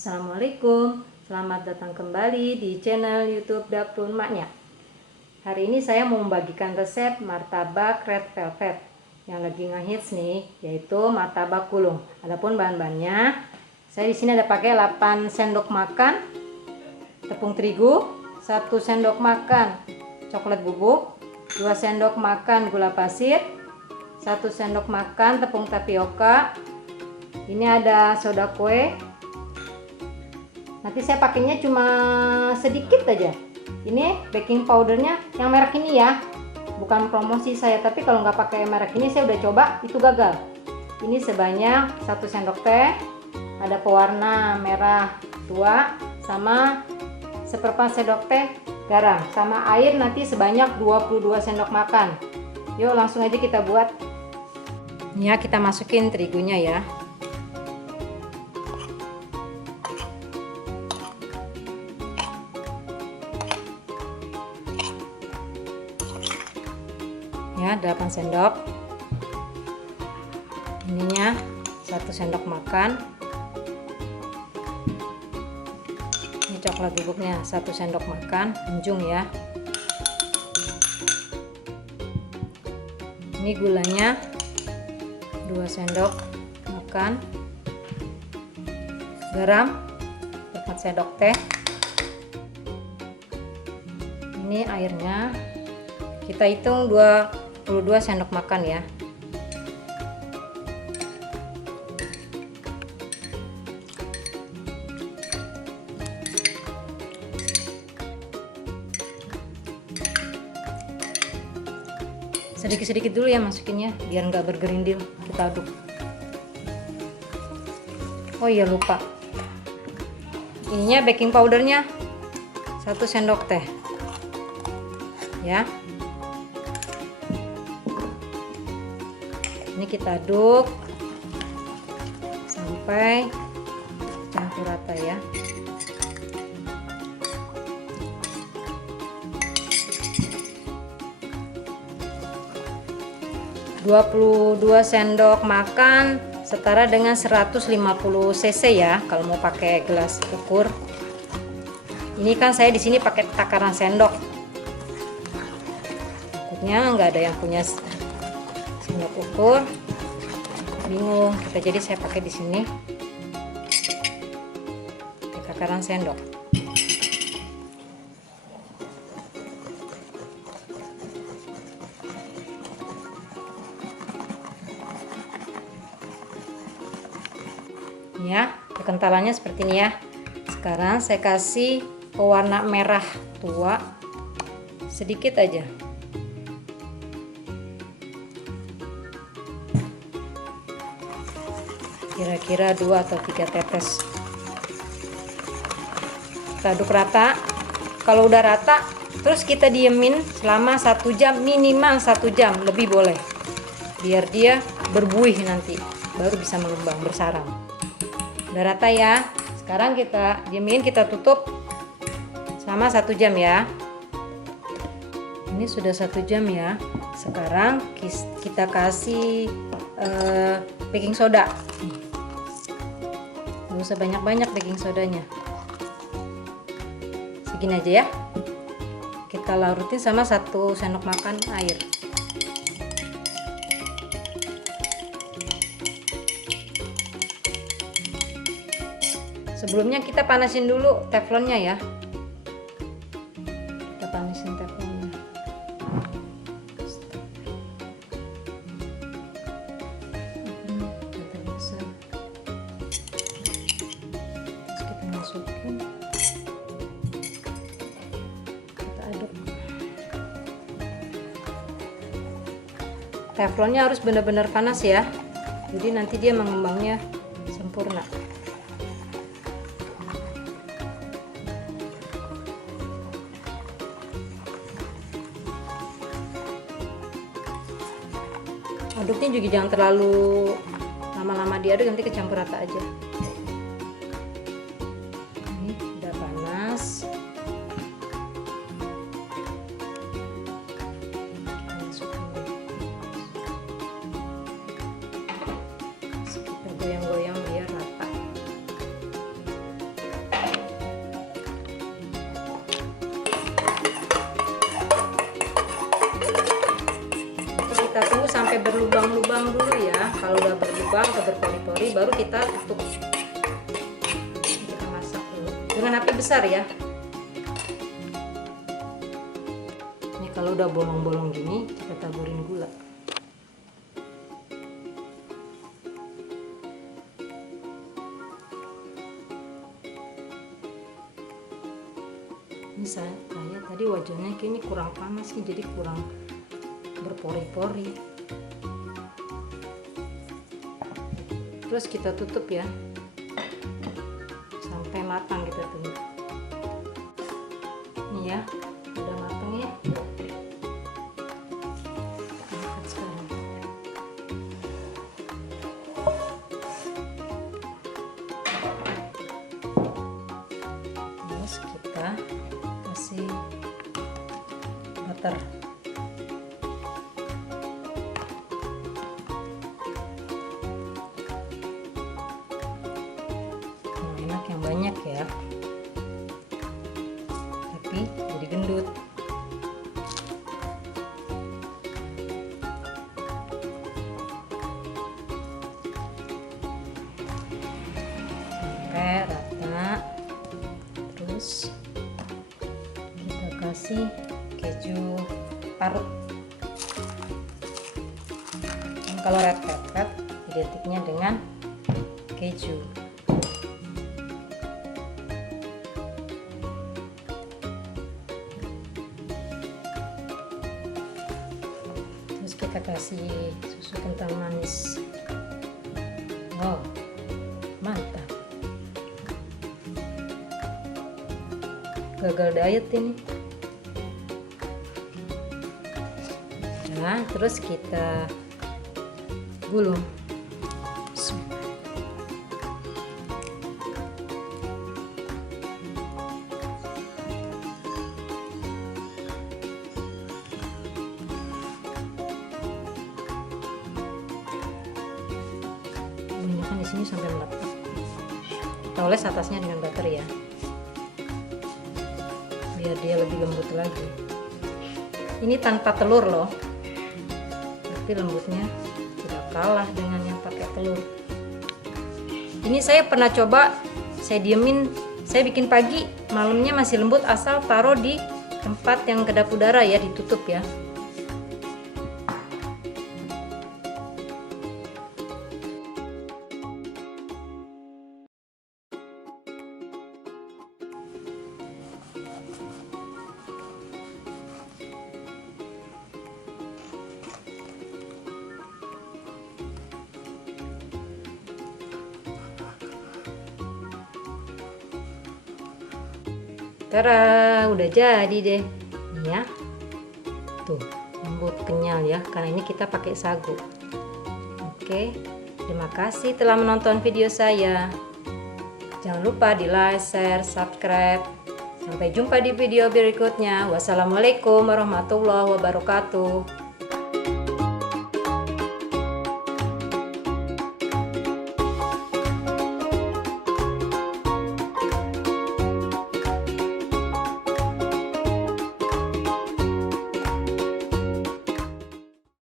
Assalamualaikum, selamat datang kembali di channel YouTube Dapur Maknya. Hari ini saya mau membagikan resep martabak red velvet yang lagi ngehits nih, yaitu martabak kulung. Adapun bahan-bahannya, saya di sini ada pakai 8 sendok makan tepung terigu, 1 sendok makan coklat bubuk, 2 sendok makan gula pasir, 1 sendok makan tepung tapioka. Ini ada soda kue. Nanti saya pakainya cuma sedikit aja. Ini baking powdernya yang merek ini ya, bukan promosi saya, tapi kalau nggak pakai merek ini saya udah coba itu gagal. Ini sebanyak 1 sendok teh, ada pewarna merah tua, sama seperempat sendok teh garam, sama air nanti sebanyak 22 sendok makan. Yuk langsung aja kita buat. Ya, kita masukin terigunya ya. Ya, 8 sendok. Ininya 1 sendok makan. Ini coklat bubuknya 1 sendok makan, anjung ya. Ini gulanya 2 sendok makan. Garam 4 sendok teh. Ini airnya kita hitung 22 sendok makan ya. Sedikit-sedikit dulu ya masukinnya biar nggak bergerindil. Kita aduk. Oh iya, lupa, ininya baking powdernya 1 sendok teh ya. Ini kita aduk sampai campur rata ya. ...22 sendok makan setara dengan 150 cc ya kalau mau pakai gelas ukur. Ini kan saya di sini pakai takaran sendok. Takutnya nggak ada yang punya sendok ukur, bingung kita, jadi saya pakai di sini takaran sendok. Ya, kekentalannya seperti ini ya. Sekarang saya kasih pewarna merah tua sedikit aja. Kira-kira 2 atau 3 tetes. Kita aduk rata. Kalau udah rata, terus kita diemin selama 1 jam, minimal 1 jam, lebih boleh, biar dia berbuih nanti, baru bisa mengembang bersarang. Udah rata ya. Sekarang kita diemin, kita tutup selama 1 jam ya. Ini sudah 1 jam ya. Sekarang kita kasih baking soda. Nggak usah banyak-banyak baking sodanya, segini aja ya. Kita larutin sama 1 sendok makan air. Sebelumnya kita panasin dulu teflonnya ya. Kita panasin teflonnya. Terus kita masukin, kita aduk. Teflonnya harus benar-benar panas ya, jadi nanti dia mengembangnya sempurna. Aduknya juga jangan terlalu lama-lama diaduk, nanti kecampur rata aja. Ini udah panas. Kita goyang-goyang biar rata. pori-pori, baru kita tutup. Kita masak dulu dengan api besar ya. Ini kalau udah bolong-bolong gini, kita taburin gula. Ini saya tadi wajannya kayaknya kurang panas nih, jadi kurang berpori-pori. Terus kita tutup ya, sampai matang kita tunggu. Nih ya, udah matang ya. Kita angkat sekarang. Terus kita kasih butter. Enak yang banyak ya, tapi jadi gendut. Sampai rata. Terus kita kasih keju parut. Dan kalau red velvet identiknya dengan keju. Terus kita kasih susu kental manis. Wow, mantap. Gagal diet ini. Nah, terus kita gulung. Banyakkan di sini sampai melepuh. Kita oles atasnya dengan butter ya, biar dia lebih lembut lagi. Ini tanpa telur loh, tapi lembutnya tidak kalah dengan yang pakai telur. Ini saya pernah coba, saya diemin, saya bikin pagi, malamnya masih lembut, asal taruh di tempat yang kedap udara ya, ditutup ya. Tara, udah jadi deh. Nih ya. Tuh, lembut kenyal ya, karena ini kita pakai sagu. Oke, terima kasih telah menonton video saya. Jangan lupa di like, share, subscribe. Sampai jumpa di video berikutnya. Wassalamualaikum warahmatullahi wabarakatuh.